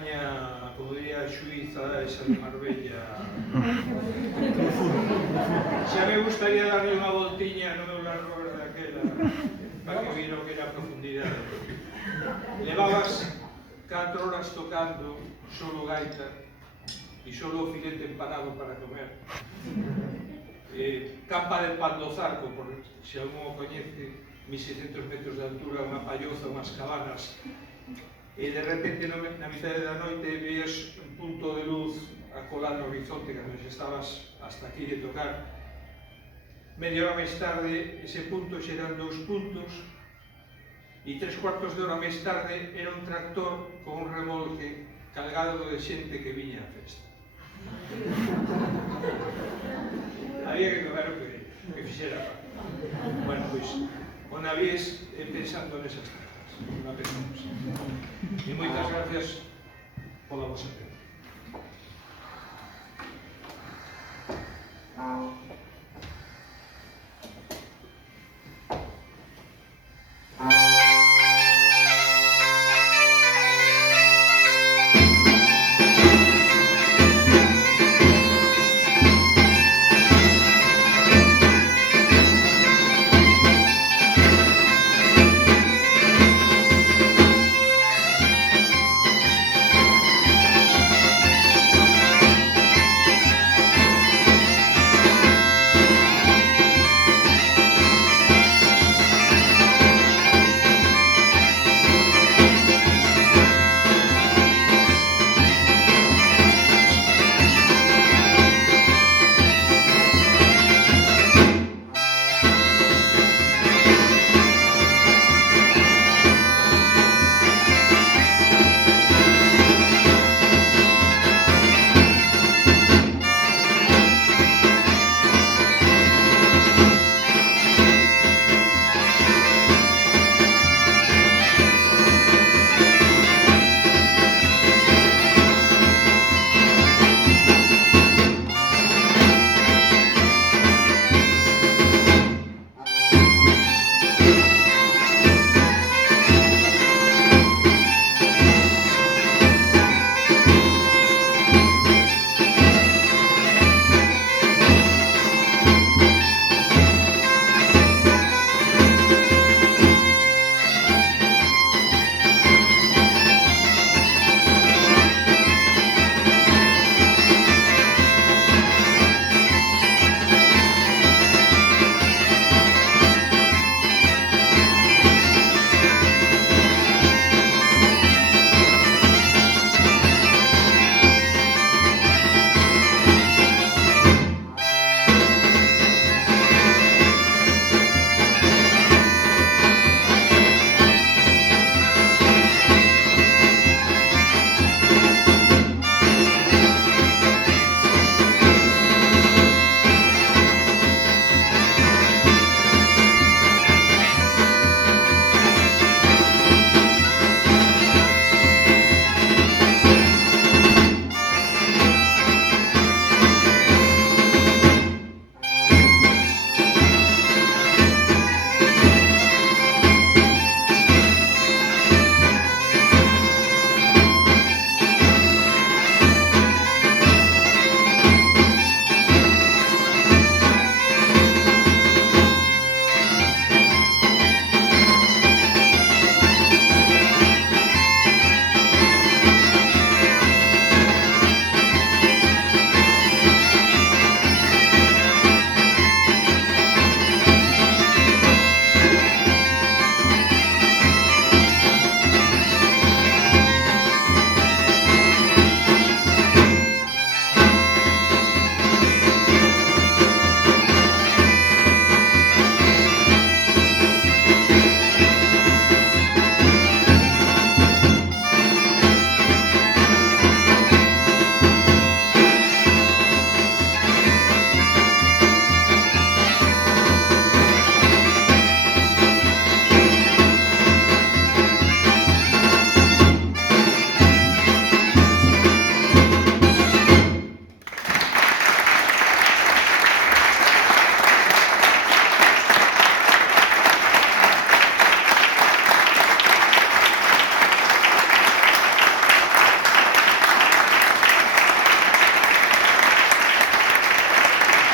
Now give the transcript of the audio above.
montaña, como diría Suiza, esa de Marbella. Xa me gustaría darle unha voltiña no meu Land Rover daquela para que vira o que era a profundidade. Levabas 4 horas tocando solo gaita e solo o filete empanado para comer. Capa de pan do Zarco, por se algún o coñece, 1600 metros de altura, unha palloza, unhas cabanas, e de repente na mitad da noite veías un punto de luz a colar no horizonte cando xa estabas hasta aquí de tocar. Media hora máis tarde, ese punto xa eran 2 puntos, e 3/4 de hora máis tarde era un tractor con un remolque cargado de xente que viña á festa. Había que tocar o que fixera. Bueno, pois, o navíes pensando nesas cosas, unha vez máis. E moitas gracias pola vosa atención.